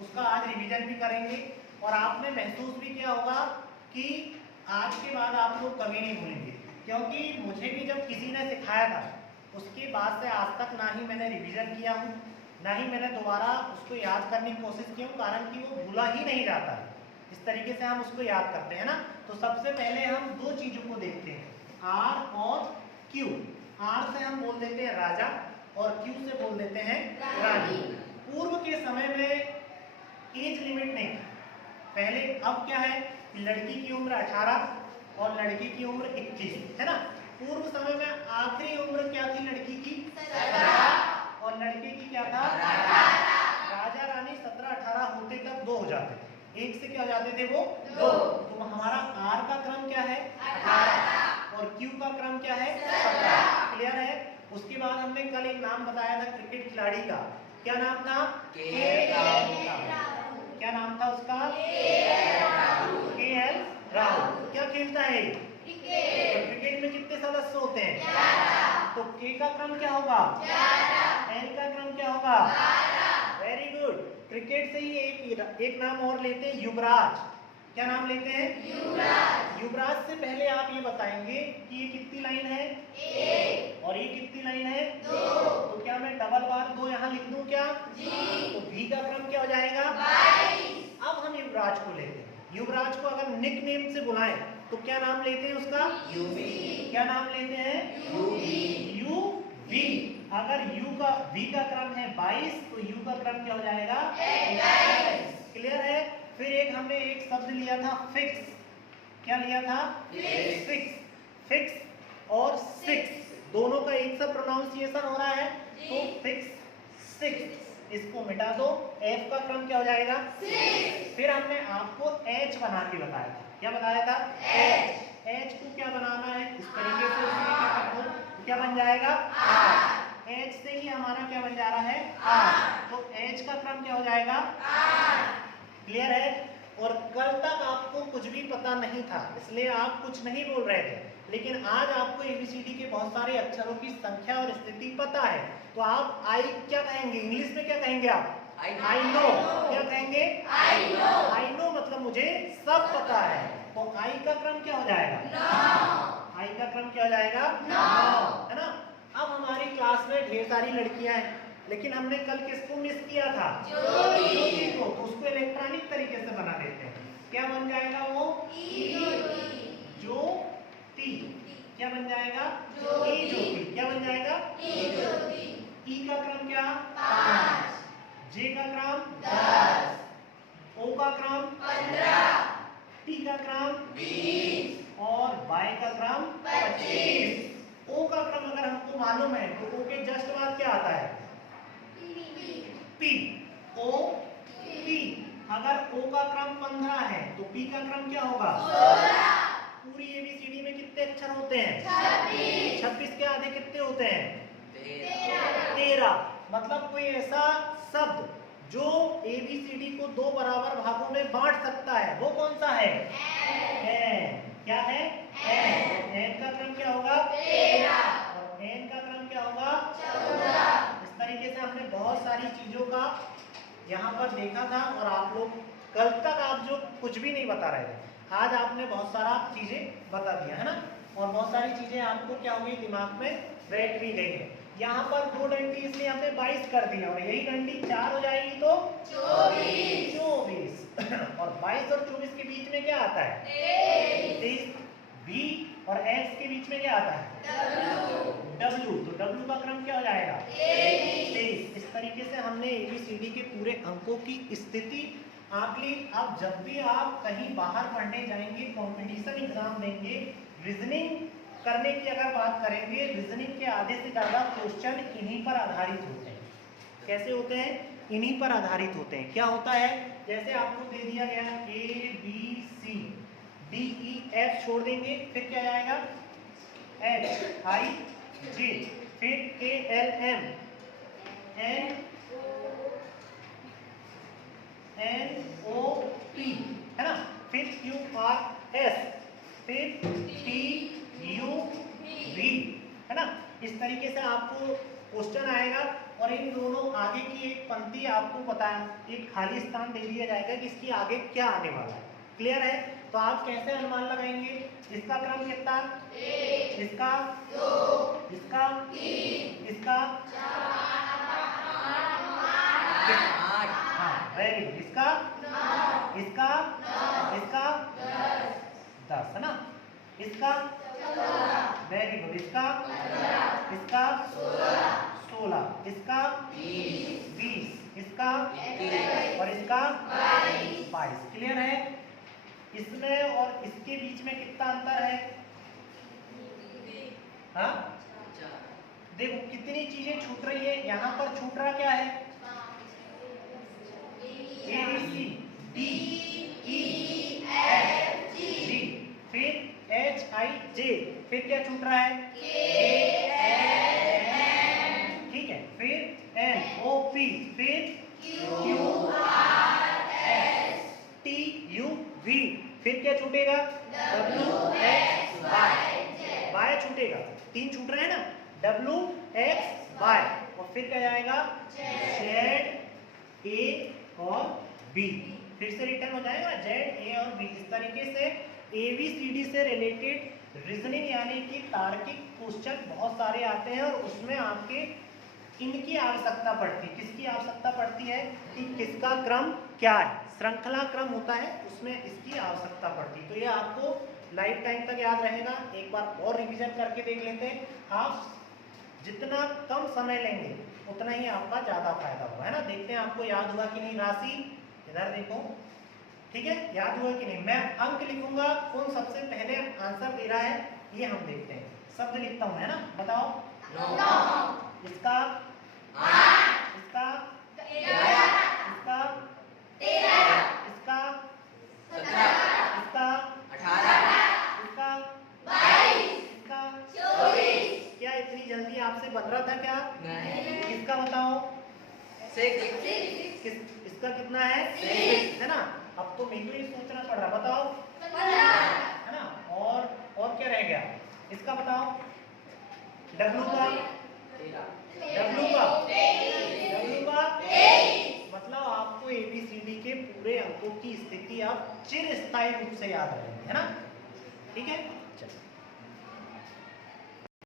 उसका आज रिवीजन भी करेंगे। और आपने महसूस भी किया होगा कि आज के बाद आप लोग कभी नहीं भूलेंगे, क्योंकि मुझे भी जब किसी ने सिखाया था उसके बाद से आज तक ना ही मैंने रिवीजन किया हूँ, ना ही मैंने दोबारा उसको याद करने की कोशिश की हूँ, कारण कि वो भूला ही नहीं जाता है। इस तरीके से हम उसको याद करते हैं ना। तो सबसे पहले हम दो चीजों को देखते हैं, आर और क्यू। आर से हम बोल देते हैं राजा और क्यू से बोल देते हैं रानी। पूर्व के समय में एज लिमिट नहीं थी पहले। अब क्या है, लड़की की उम्र 18 और लड़के की उम्र 21 है ना। पूर्व समय में आखिरी उम्र क्या थी लड़की की? 17 और लड़के की क्या था? 18। राजा रानी 17-18 होते तक दो हो जाते थे, एक से क्या हो जाते थे वो? दो। तो हमारा आर का क्रम क्या है? 18 और क्यू का क्रम क्या है? 17। क्लियर है। उसके बाद हमने कल एक नाम बताया था क्रिकेट खिलाड़ी का, क्या नाम था? क्या नाम था उसका? KL राहुल। क्या खेलता है? क्रिकेट में कितने सदस्य होते हैं? 11। तो के का क्रम क्या होगा? 11। एल का क्रम क्या होगा? 12। Very good. क्रिकेट से ही एक नाम और लेते हैं, युवराज। क्या नाम लेते हैं? युवराज। युवराज से पहले आप ये बताएंगे कि ये कितनी लाइन है? 1 और ये कितनी लाइन है? 2। तो क्या मैं डबल बार 2 यहाँ लिख दूं क्या? जी। तो भी का क्रम क्या हो जाएगा? 22। अब हम युवराज को लेते हैं। युवराज को अगर निक नेम से बुलाएं तो क्या नाम लेते हैं उसका? यूवी। क्या नाम लेते हैं? यूवी। यूवी। अगर यू का वी का क्रम है 22 तो यू का क्रम क्या हो जाएगा? 21। क्लियर है। फिर हमने एक शब्द लिया था फिक्स। क्या लिया था? फिक्स। फिक्स और सिक्स दोनों का एक सा प्रोनाउंसिएशन हो रहा है, तो फिक्स सिक्स। इसको मिटा दो, एफ का क्रम क्या हो जाएगा? 6। फिर हमने आपको एच बना के बताया था। क्या बताया था? एच। एच को क्या बनाना है? इस तरीके से उसी क्या कर दो, तो क्या बन जाएगा? आर। एच से ही हमारा क्या बन जा रहा है? आर। तो एच का क्रम क्या हो जाएगा? आर। क्लियर है। और कल तक आपको कुछ भी पता नहीं था, इसलिए आप कुछ नहीं बोल रहे थे, लेकिन आज आपको एबीसीडी के बहुत सारे अक्षरों की संख्या और स्थिति पता है। तो आप आई क्या कहेंगे? इंग्लिश में क्या कहेंगे आप? I know. क्या कहेंगे? I know. आई नो मतलब मुझे सब पता है। तो आई का क्रम क्या हो जाएगा? नो। आई का क्रम क्या हो जाएगा? नो। है ना। अब हमारी क्लास में ढेर सारी लड़कियां हैं, लेकिन हमने कल किसको मिस किया था? ज्योति को। तो उसको इलेक्ट्रॉनिक तरीके से बना देते हैं। क्या बन जाएगा वो? ज्योति। क्या बन जाएगा? ज्योति। क्या बन जाएगा? ई का क्रम क्या? 5। जे का क्रम 10। ओ का क्रम 15। टी का क्रम 20 और वाई का क्रम 25। ओ का क्रम अगर हमको मालूम है तो ओ के जस्ट बाद क्या आता है? पी। O P. अगर ओ का क्रम 15 है तो पी का क्रम क्या होगा? 16। पूरी एबीसीडी में कितने अक्षर होते हैं? 26। 26 के आधे कितने होते हैं? 13। मतलब कोई ऐसा शब्द जो एबीसीडी को दो बराबर भागों में बांट सकता है, वो कौन सा है? एन। क्या है? एन। एन का क्रम क्या होगा? 13 और एन का क्रम क्या होगा? 14। इस तरीके से हमने बहुत सारी चीजों का यहाँ पर देखा था, और आप लोग कल तक आप जो कुछ भी नहीं बता रहे थे, आज आपने बहुत सारा चीजें बता दिया है ना। और बहुत सारी चीजें आपको क्या हो गई, दिमाग में बैठ भी गई है। यहाँ पर 2 डंडी इसलिए हमने 22 कर दिया, और यही डंडी 4 हो जाएगी तो 24। और 22 और 24 के बीच में क्या आता है? 23। V और X के बीच में क्या आता है? W। तो W का क्रम क्या हो जाएगा? 23। इस तरीके से हमने ABCD के पूरे अंकों की स्थिति आप ली। अब जब भी आप कहीं बाहर पढ़ने जाएंगे, कंपटीशन एग्जाम देंगे, रीजनिंग करने की अगर बात करेंगे, रीजनिंग के आधे से ज्यादा क्वेश्चन इन्हीं पर आधारित होते हैं। कैसे होते हैं? इन्हीं पर आधारित होते हैं। क्या होता है? जैसे आपको दे दिया गया ABC, DEF छोड़ देंगे, फिर क्या आएगा? HIJ, फिर KLM, NOP, है ना, फिर QRS, फिर TUV, है ना। इस तरीके से आपको क्वेश्चन आएगा और इन दोनों आगे की एक पंक्ति आपको पता है, एक खाली स्थान दे दिया जाएगा कि इसकी आगे क्या आने वाला है। क्लियर है? तो आप कैसे अनुमान लगाएंगे? इसका क्रम कितना? इसका 2, इसका 3, इसका 8, हाँ वेरी गुड, इसका 9, इसका 10 है ना, इसका वेरी गुड, इसका 16, इसका 20, इसका और इसका 22। क्लियर है? इसमें और इसके बीच में कितना अंतर है? हाँ देखो कितनी चीजें छूट रही है। यहाँ पर छूट रहा क्या है? ABC, D, E, F, G, फिर H, I, J, फिर क्या छूट रहा है? K, L, M, ठीक है, फिर N, O, P, फिर Q, R, S, T, U, V, फिर क्या छूटेगा? W, X, Y, Y छूटेगा। 3 छूट रहे हैं ना, W, X, Y, और फिर क्या जाएगा? Z, A और B, फिर से रिटर्न हो जाएगा Z, A और B। इस तरीके से ABCD से रिलेटेड रीजनिंग यानी कि तार्किक क्वेश्चन बहुत सारे आते हैं और उसमें आपके इनकी आवश्यकता पड़ती है। किसकी आवश्यकता पड़ती है? कि किसका क्रम क्या है, श्रृंखला क्रम होता है, उसमें इसकी आवश्यकता पड़ती है। तो ये आपको लाइफ टाइम तक याद रहेगा। एक बार और रिवीजन करके देख लेते हैं। आप जितना कम समय लेंगे उतना ही आपका ज्यादा फायदा होगा, है ना। देखते हैं आपको याद हुआ कि नहीं राशि। इधर देखो, ठीक है, याद हुआ कि नहीं। मैं अंक लिखूंगा, कौन सबसे पहले आंसर दे रहा है ये हम देखते हैं। शब्द लिखता हूं, है ना, बताओ। 9, इसका 8, इसका 11, इसका 13, इसका 17, इसका 18, इसका 22, इसका 24। क्या इतनी जल्दी आपसे बन रहा था क्या? नहीं। इसका बताओ। 6, इसका कितना है? 6, है ना। अब तो मेरे को ये सोचना पड़ रहा, बताओ। 15, है ना। और क्या रह गया? इसका बताओ। W का 23, मतलब आपको ABCD के पूरे अंकों की स्थिति आप चिरस्थायी रूप से याद रहेंगे, है ना। ठीक है, चलो।